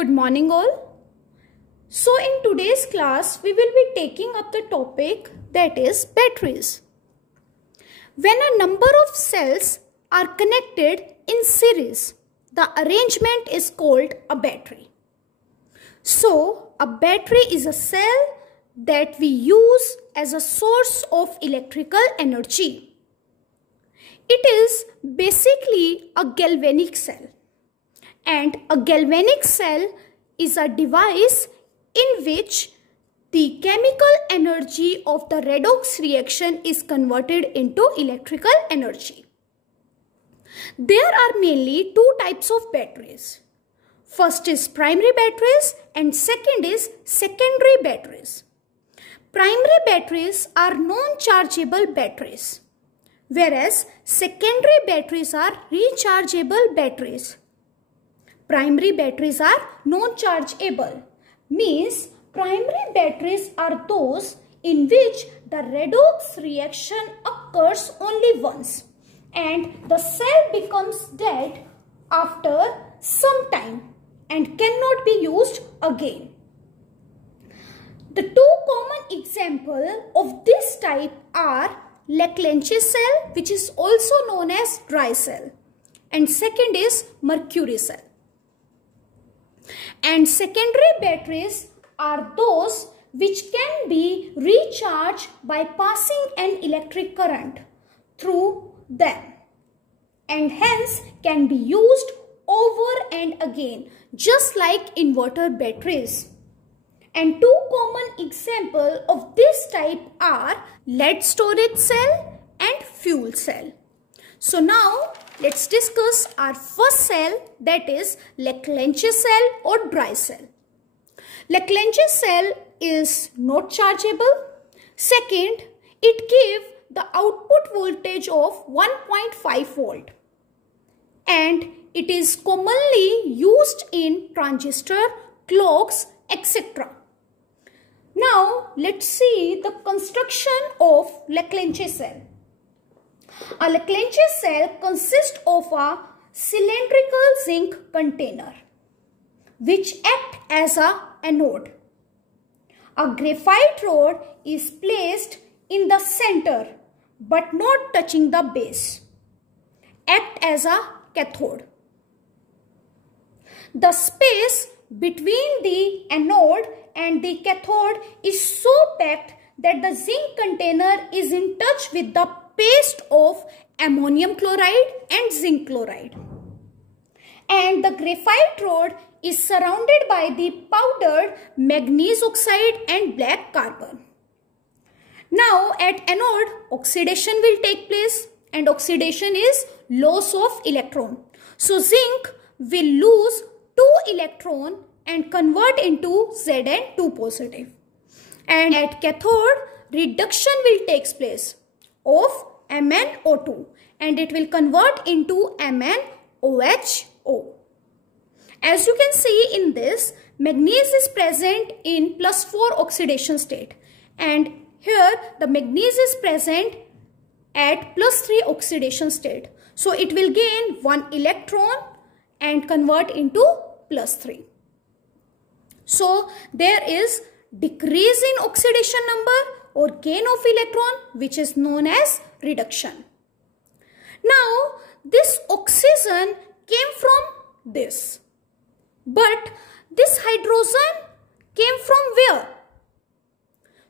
Good morning all. So in today's class, we will be taking up the topic that is batteries. When a number of cells are connected in series, the arrangement is called a battery. So a battery is a cell that we use as a source of electrical energy. It is basically a galvanic cell. And a galvanic cell is a device in which the chemical energy of the redox reaction is converted into electrical energy. There are mainly two types of batteries. First is primary batteries and second is secondary batteries. Primary batteries are non-chargeable batteries, whereas secondary batteries are rechargeable batteries. Primary batteries are non-chargeable, means primary batteries are those in which the redox reaction occurs only once and the cell becomes dead after some time and cannot be used again. The two common examples of this type are Electrochemistry cell, which is also known as dry cell, and second is Mercury cell. And secondary batteries are those which can be recharged by passing an electric current through them and hence can be used over and again, just like inverter batteries. And two common examples of this type are lead storage cell and fuel cell. So now let's discuss our first cell, that is Electrochemistry cell or dry cell. Electrochemistry cell is not chargeable. Second, it gives the output voltage of 1.5 volt and it is commonly used in transistor, clocks, etc. Now let's see the construction of Electrochemistry cell. A Electrochemistry cell consists of a cylindrical zinc container which acts as an anode. A graphite rod is placed in the center but not touching the base, act as a cathode. The space between the anode and the cathode is so packed that the zinc container is in touch with the paste of ammonium chloride and zinc chloride. And the graphite rod is surrounded by the powdered manganese oxide and black carbon. Now at anode, oxidation will take place and oxidation is loss of electron. So zinc will lose 2 electrons and convert into Zn2 positive. And at cathode, reduction will take place of MnO2 and it will convert into MnOHO. As you can see in this, manganese is present in +4 oxidation state and here the manganese is present at +3 oxidation state. So it will gain 1 electron and convert into +3. So there is decrease in oxidation number or gain of electron, which is known as reduction. Now this oxygen came from this, but this hydrogen came from where?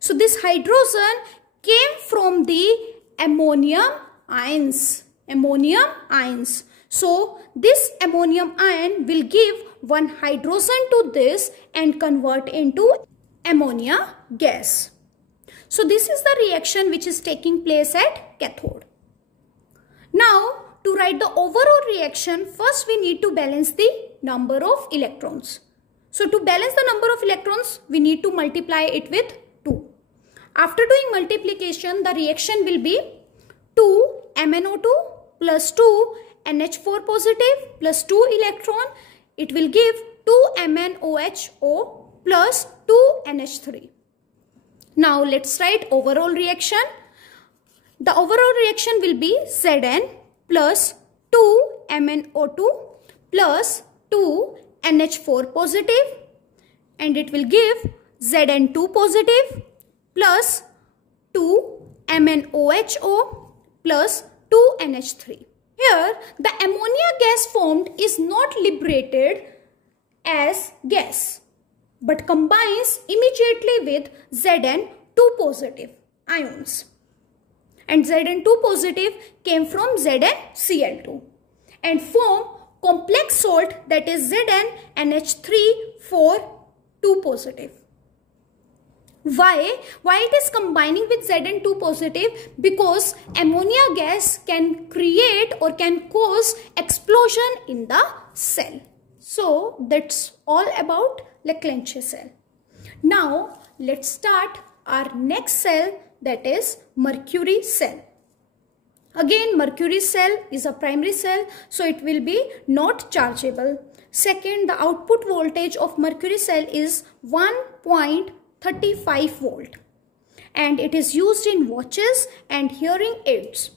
So this hydrogen came from the ammonium ions. So this ammonium ion will give one hydrogen to this and convert into ammonia gas. So this is the reaction which is taking place at cathode. Now to write the overall reaction, first we need to balance the number of electrons. So to balance the number of electrons, we need to multiply it with 2. After doing multiplication, the reaction will be 2 MnO2 plus 2 NH4 positive plus 2 electron. It will give 2 MnOHO plus 2 NH3. Now let's write overall reaction. The overall reaction will be Zn plus 2 MnO2 plus 2 NH4 positive, and it will give Zn2 positive plus 2 MnOHO plus 2 NH3. Here, the ammonia gas formed is not liberated as gas, but combines immediately with Zn2 positive ions. And Zn2 positive came from ZnCl2 and form complex salt, that is ZnNH3 2 positive. Why it is combining with Zn2 positive? Because ammonia gas can create or can cause explosion in the cell. So that's all about Leclanché cell. Now let's start our next cell, that is Mercury cell. Again, Mercury cell is a primary cell, so it will be not chargeable. Second, the output voltage of Mercury cell is 1.35 volt, and it is used in watches and hearing aids.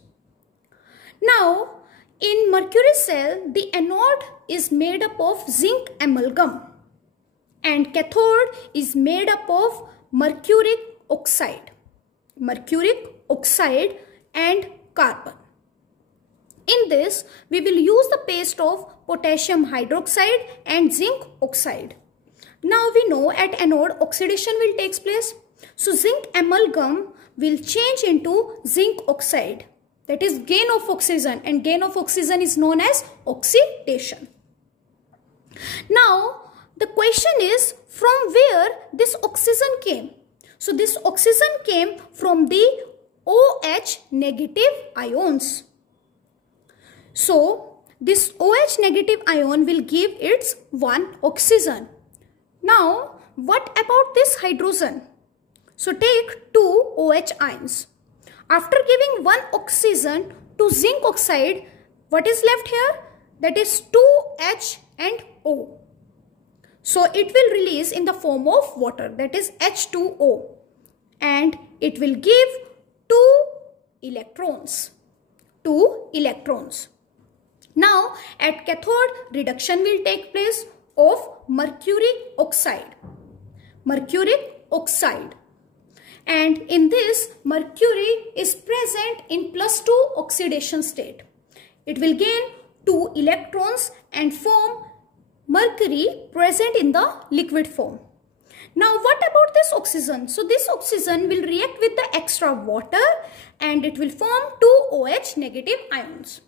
Now, in Mercury cell, the anode is made up of zinc amalgam and cathode is made up of mercuric oxide and carbon. In this, we will use the paste of potassium hydroxide and zinc oxide. Now we know at anode oxidation will take place. So zinc amalgam will change into zinc oxide. That is gain of oxygen, and gain of oxygen is known as oxidation. Now the question is, from where this oxygen came? So this oxygen came from the OH negative ions. So this OH negative ion will give its one oxygen. Now what about this hydrogen? So take two OH ions. After giving one oxygen to zinc oxide, what is left here? That is 2H and O. So it will release in the form of water, that is H2O, and it will give two electrons. Now at cathode, reduction will take place of mercuric oxide. And in this, mercury is present in +2 oxidation state. It will gain 2 electrons and form mercury present in the liquid form. Now what about this oxygen? So this oxygen will react with the extra water and it will form 2 OH negative ions.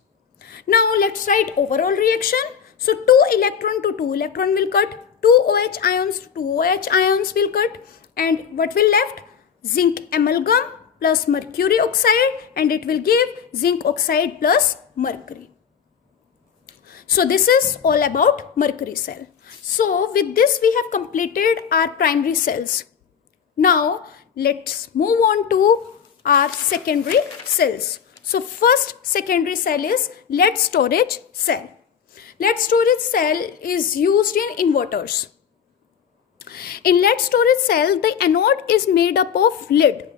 Now let's write overall reaction. So 2 electron to 2 electron will cut, 2 OH ions to 2 OH ions will cut, and what will left? Zinc amalgam plus mercury oxide, and it will give zinc oxide plus mercury. So this is all about mercury cell. So with this we have completed our primary cells. Now let's move on to our secondary cells. So first secondary cell is lead storage cell. Lead storage cell is used in inverters. In lead storage cell, the anode is made up of lead.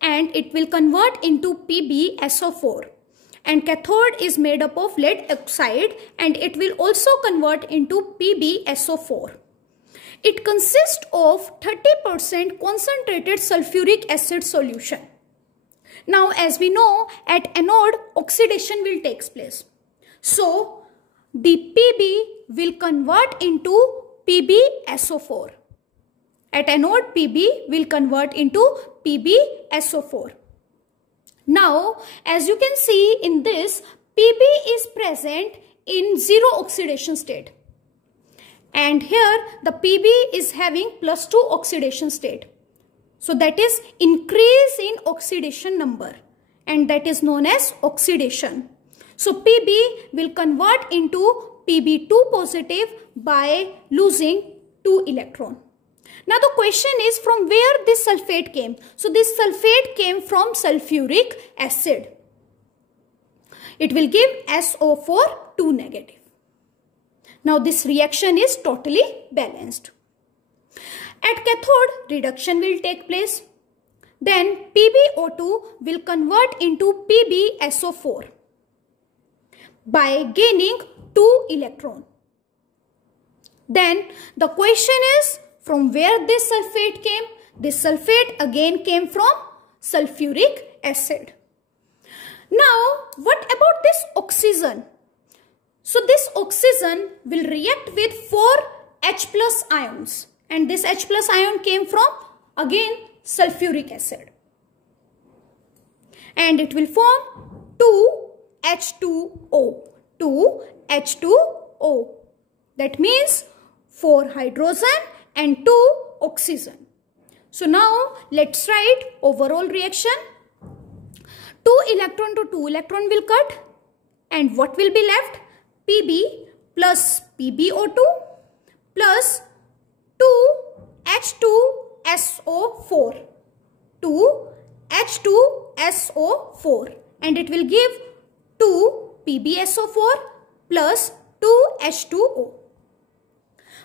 And it will convert into PbSO4. And cathode is made up of lead oxide and it will also convert into PbSO4. It consists of 30% concentrated sulfuric acid solution. Now as we know, at anode oxidation will take place. So the Pb will convert into PbSO4. At anode, Pb will convert into PbSO4. Now as you can see in this, Pb is present in zero oxidation state. And here the Pb is having +2 oxidation state. So that is increase in oxidation number, and that is known as oxidation. So Pb will convert into Pb2 positive by losing 2 electron. Now the question is, from where this sulfate came? So this sulfate came from sulfuric acid. It will give SO4 2 negative. Now this reaction is totally balanced. At cathode, reduction will take place. Then PbO2 will convert into PbSO4 by gaining 2 electron. Then the question is, from where this sulfate came? This sulfate again came from sulfuric acid. Now, what about this oxygen? So this oxygen will react with 4 H plus ions, and this H plus ion came from again sulfuric acid, and it will form 2H2O. 2H2O. That means 4 hydrogen and 2 oxygen. So now let's write overall reaction. 2 electron to 2 electron will cut, and what will be left? Pb plus PbO2 plus 2H2SO4. 2H2SO4, and it will give 2 PbSO4 plus 2H2O.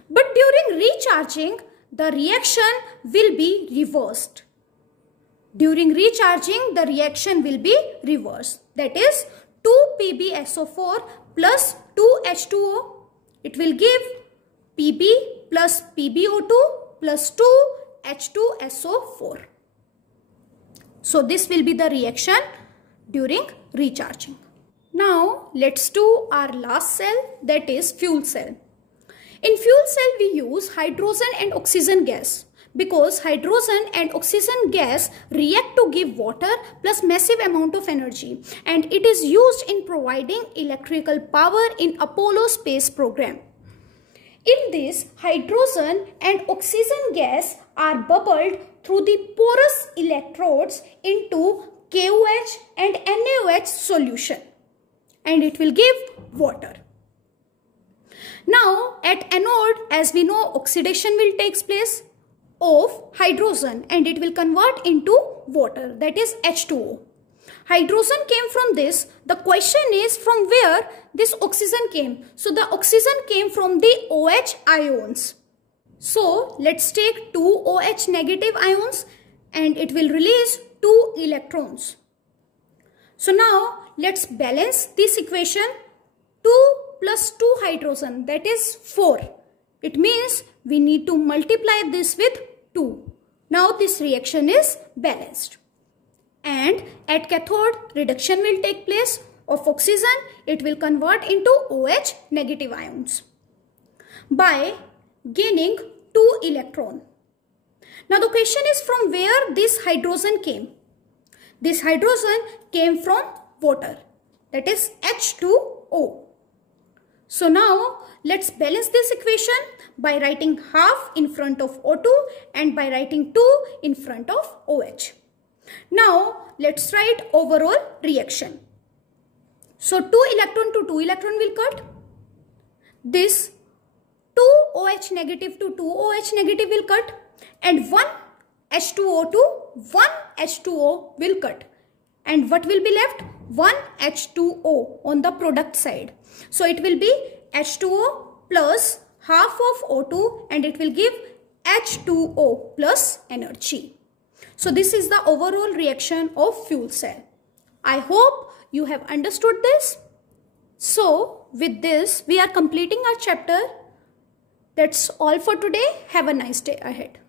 But during recharging, the reaction will be reversed. During recharging, the reaction will be reversed. That is 2 PbSO4 plus 2H2O. It will give Pb plus PbO2 plus 2H2SO4. So this will be the reaction during recharging. Now let's do our last cell, that is fuel cell. In fuel cell we use hydrogen and oxygen gas, because hydrogen and oxygen gas react to give water plus massive amount of energy, and it is used in providing electrical power in Apollo space program. In this, hydrogen and oxygen gas are bubbled through the porous electrodes into KOH and NaOH solution, and it will give water. Now at anode, as we know, oxidation will take place of hydrogen, and it will convert into water, that is H2O. Hydrogen came from this. The question is, from where this oxygen came? So the oxygen came from the OH ions. So let's take 2 OH negative ions, and it will release 2 electrons. So now let's balance this equation. 2 plus 2 hydrogen, that is 4. It means we need to multiply this with 2. Now this reaction is balanced. And at cathode, reduction will take place of oxygen. It will convert into OH negative ions by gaining 2 electron. Now the question is, from where this hydrogen came? This hydrogen came from water, that is H2O. So now let's balance this equation by writing half in front of O2 and by writing 2 in front of OH. Now let's write overall reaction. So 2 electron to 2 electron will cut. This 2 OH negative to 2 OH negative will cut, and 1 H2O to 1 H2O will cut. And what will be left? 1 H2O on the product side. So it will be H2O plus half of O2, and it will give H2O plus energy. So this is the overall reaction of fuel cell. I hope you have understood this. So with this, we are completing our chapter. That's all for today. Have a nice day ahead.